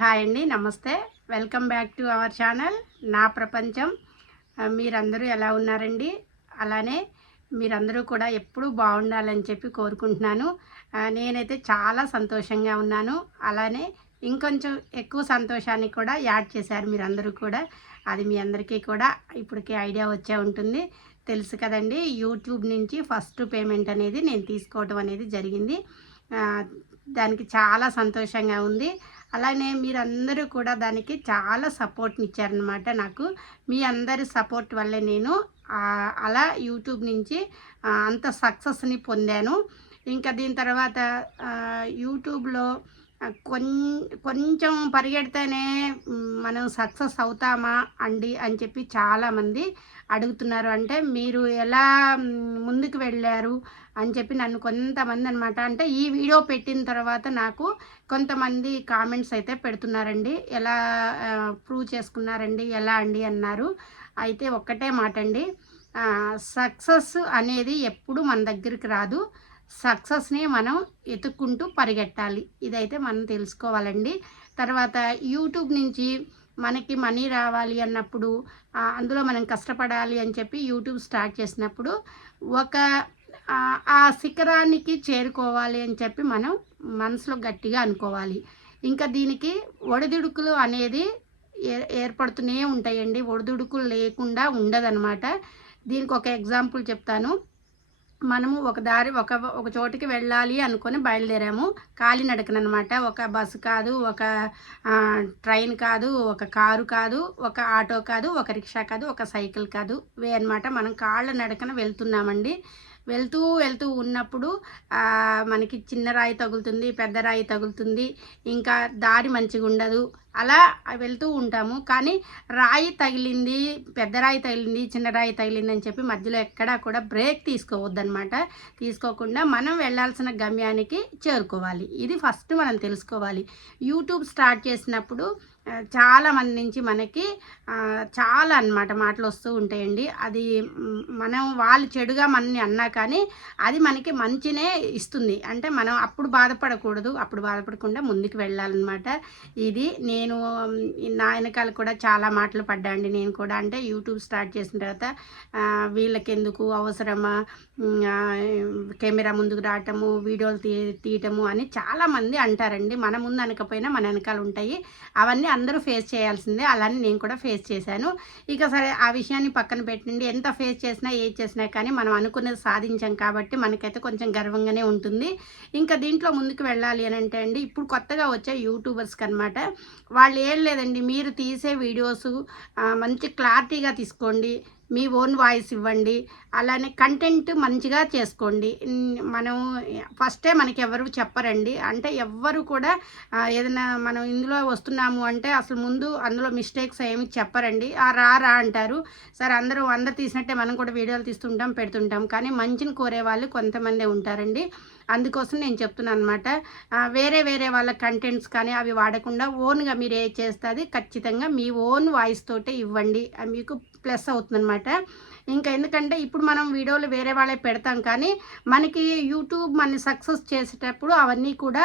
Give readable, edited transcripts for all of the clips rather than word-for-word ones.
Hi అండి, నమస్తే. Welcome back to our channel నా ప్రపంచం. మీరందరూ ఎలా ఉన్నారండి? అలానే మీరందరూ కూడా ఎప్పుడూ బాగుండాలని చెప్పి కోరుకుంటున్నాను. నేనైతే చాలా సంతోషంగా ఉన్నాను. అలానే ఇంకొంచెం ఎక్కువ సంతోషాన్ని కూడా యాడ్ చేశారు మీరందరూ కూడా. అది మీ అందరికీ కూడా ఇప్పటికే ఐడియా వచ్చే ఉంటుంది. తెలుసు కదండి, యూట్యూబ్ నుంచి ఫస్ట్ పేమెంట్ అనేది నేను తీసుకోవడం అనేది జరిగింది. దానికి చాలా సంతోషంగా ఉంది. అలానే మీరందరూ కూడా దానికి చాలా సపోర్ట్ని ఇచ్చారనమాట. నాకు మీ అందరి సపోర్ట్ వల్లే నేను అలా యూట్యూబ్ నుంచి అంత సక్సెస్ని పొందాను. ఇంకా దీని తర్వాత యూట్యూబ్లో కొంచెం పరిగెడితేనే మనం సక్సెస్ అవుతామా అండి అని చెప్పి చాలామంది అడుగుతున్నారు. అంటే మీరు ఎలా ముందుకు వెళ్ళారు అని చెప్పి నన్ను కొంతమంది అనమాట, అంటే ఈ వీడియో పెట్టిన తర్వాత నాకు కొంతమంది కామెంట్స్ అయితే పెడుతున్నారండి. ఎలా ప్రూవ్ చేసుకున్నారండి, ఎలా అండి అన్నారు. అయితే ఒక్కటే మాట అండి, సక్సెస్ అనేది ఎప్పుడు మన దగ్గరికి రాదు. సక్సెస్ని మనం ఎతుక్కుంటూ పరిగెట్టాలి. ఇదైతే మనం తెలుసుకోవాలండి. తర్వాత యూట్యూబ్ నుంచి మనకి మనీ రావాలి అన్నప్పుడు అందులో మనం కష్టపడాలి అని చెప్పి యూట్యూబ్ స్టార్ట్ చేసినప్పుడు ఒక ఆ శిఖరానికి చేరుకోవాలి అని చెప్పి మనం మనసులో గట్టిగా అనుకోవాలి. ఇంకా దీనికి ఒడిదుడుకులు అనేది ఏర్పడుతూనే ఉంటాయండి. ఒడిదుడుకులు లేకుండా ఉండదన్నమాట. దీనికి ఒక ఎగ్జాంపుల్ చెప్తాను. మనము ఒక చోటికి వెళ్ళాలి అనుకొని బయలుదేరాము. కాలినడకనమాట. ఒక బస్సు కాదు, ఒక ట్రైన్ కాదు, ఒక కారు కాదు, ఒక ఆటో కాదు, ఒక రిక్షా కాదు, ఒక సైకిల్ కాదు, అనమాట. మనం కాళ్ళ నడకన వెళ్తున్నామండి. వెళ్తూ ఉన్నప్పుడు మనకి చిన్న రాయి తగులుతుంది, పెద్ద రాయి తగులుతుంది, ఇంకా దారి మంచిగా ఉండదు. అలా వెళ్తూ ఉంటాము. కానీ రాయి తగిలింది, పెద్ద రాయి తగిలింది, చిన్న రాయి తగిలింది అని చెప్పి మధ్యలో ఎక్కడా కూడా బ్రేక్ తీసుకోవద్దనమాట. తీసుకోకుండా మనం వెళ్ళాల్సిన గమ్యానికి చేరుకోవాలి. ఇది ఫస్ట్ మనం తెలుసుకోవాలి. యూట్యూబ్ స్టార్ట్ చేసినప్పుడు చాలామంది నుంచి మనకి చాలా అన్నమాట మాటలు వస్తూ ఉంటాయండి. అది మనం వాళ్ళు చెడుగా మనని అన్నా కానీ అది మనకి మంచినే ఇస్తుంది. అంటే మనం అప్పుడు బాధపడకూడదు, అప్పుడు బాధపడకుండా ముందుకు వెళ్ళాలన్నమాట. ఇది నేను నా వెనకాల కూడా చాలా మాటలు పడ్డాండి నేను కూడా. అంటే యూట్యూబ్ స్టార్ట్ చేసిన తర్వాత వీళ్ళకెందుకు అవసరమా కెమెరా ముందుకు రావటము, వీడియోలు తీయటము అని చాలామంది అంటారండి. మన ముందు అనకపోయినా మన వెనకాల ఉంటాయి. అవన్నీ అందరూ ఫేస్ చేయాల్సిందే. అలానే నేను కూడా ఫేస్ చేశాను. ఇక సరే, ఆ విషయాన్ని పక్కన పెట్టండి. ఎంత ఫేస్ చేసినా ఏది చేసినా కానీ మనం అనుకున్నది సాధించాం కాబట్టి మనకైతే కొంచెం గర్వంగానే ఉంటుంది. ఇంకా దీంట్లో ముందుకు వెళ్ళాలి అని అంటే అండి, ఇప్పుడు కొత్తగా వచ్చే యూట్యూబర్స్కి అనమాట, వాళ్ళు ఏం లేదండి, మీరు తీసే వీడియోస్ మంచి క్లారిటీగా తీసుకోండి, మీ ఓన్ వాయిస్ ఇవ్వండి, అలానే కంటెంట్ మంచిగా చేసుకోండి. మనం ఫస్టే మనకి ఎవరు చెప్పరండి. అంటే ఎవ్వరు కూడా ఏదైనా మనం ఇందులో వస్తున్నాము అంటే అసలు ముందు అందులో మిస్టేక్స్ ఏమి చెప్పరండి. రా అంటారు. సరే, అందరూ తీసినట్టే మనం కూడా వీడియోలు తీస్తుంటాం, పెడుతుంటాం. కానీ మంచిని కోరే వాళ్ళు కొంతమందే ఉంటారండి. అందుకోసం నేను చెప్తున్నాను అనమాట. వేరే వాళ్ళ కంటెంట్స్ కానీ అవి వాడకుండా ఓన్గా మీరు ఏది చేస్తుంది ఖచ్చితంగా మీ ఓన్ వాయిస్ తోటే ఇవ్వండి. మీకు ప్లస్ అవుతుందన్నమాట. ఇంకా ఎందుకంటే ఇప్పుడు మనం వీడియోలు వేరే వాళ్ళే పెడతాం, కానీ మనకి యూట్యూబ్ మన సక్సెస్ చేసేటప్పుడు అవన్నీ కూడా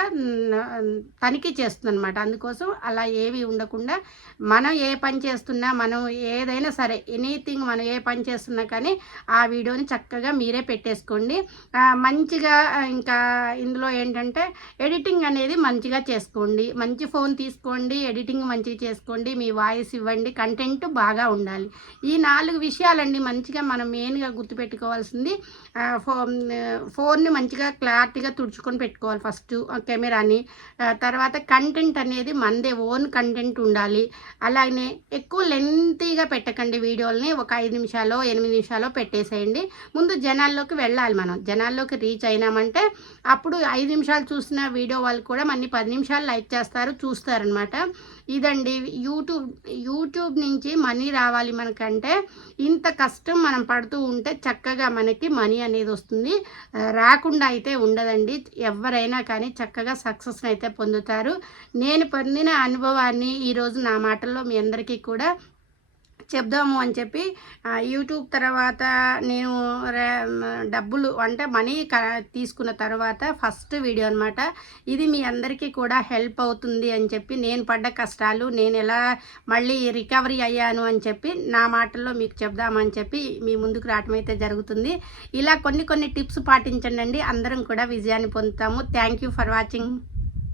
తనిఖీ చేస్తుందన్నమాట. అందుకోసం అలా ఏవి ఉండకుండా మనం ఏ పని చేస్తున్నా, మనం ఏదైనా సరే ఎనీథింగ్ మనం ఏ పని చేస్తున్నా కానీ ఆ వీడియోని చక్కగా మీరే పెట్టేసుకోండి. మంచిగా ఇంకా ఇందులో ఏంటంటే ఎడిటింగ్ అనేది మంచిగా చేసుకోండి. మంచి ఫోన్ తీసుకోండి, ఎడిటింగ్ మంచిగా చేసుకోండి, మీ వాయిస్ ఇవ్వండి, కంటెంట్ బాగా ఉండాలి. ఈ 4 విషయాలండి మంచిగా మనం మెయిన్గా గుర్తుపెట్టుకోవాల్సింది. ఫోన్ని మంచిగా క్లారిటీగా తుడుచుకొని పెట్టుకోవాలి ఫస్ట్ కెమెరాని. తర్వాత కంటెంట్ అనేది మనదే ఓన్ కంటెంట్ ఉండాలి. అలాగే ఎక్కువ లెంతీగా పెట్టకండి వీడియోలని. ఒక 5 నిమిషాలు 8 నిమిషాలు పెట్టేసేయండి. ముందు జనాల్లోకి వెళ్ళాలి. మనం జనాల్లోకి రీచ్ అయినామంటే అప్పుడు 5 నిమిషాలు చూసిన వీడియో వాళ్ళు కూడా మళ్ళీ 10 నిమిషాలు లైక్ చేస్తారు, చూస్తారనమాట. ఇదండి యూట్యూబ్ నుంచి మనీ రావాలి మనకంటే ఇంత కష్టం మనం పడుతూ ఉంటే చక్కగా మనకి మనీ అనేది వస్తుంది. రాకుండా అయితే ఉండదండి. ఎవరైనా కానీ చక్కగా సక్సెస్ని అయితే పొందుతారు. నేను పొందిన అనుభవాన్ని ఈరోజు నా మాటల్లో మీ అందరికీ కూడా చెప్దాము అని చెప్పి యూట్యూబ్ తర్వాత నేను డబ్బులు అంటే మనీ తీసుకున్న తర్వాత ఫస్ట్ వీడియో అనమాట. ఇది మీ అందరికీ కూడా హెల్ప్ అవుతుంది అని చెప్పి, నేను పడ్డ కష్టాలు, నేను ఎలా మళ్ళీ రికవరీ అయ్యాను అని చెప్పి నా మాటల్లో మీకు చెప్దామని చెప్పి మీ ముందుకు రావటం అయితే జరుగుతుంది. ఇలా కొన్ని టిప్స్ పాటించండి, అందరం కూడా విజయాన్ని పొందుతాము. Thank you for watching.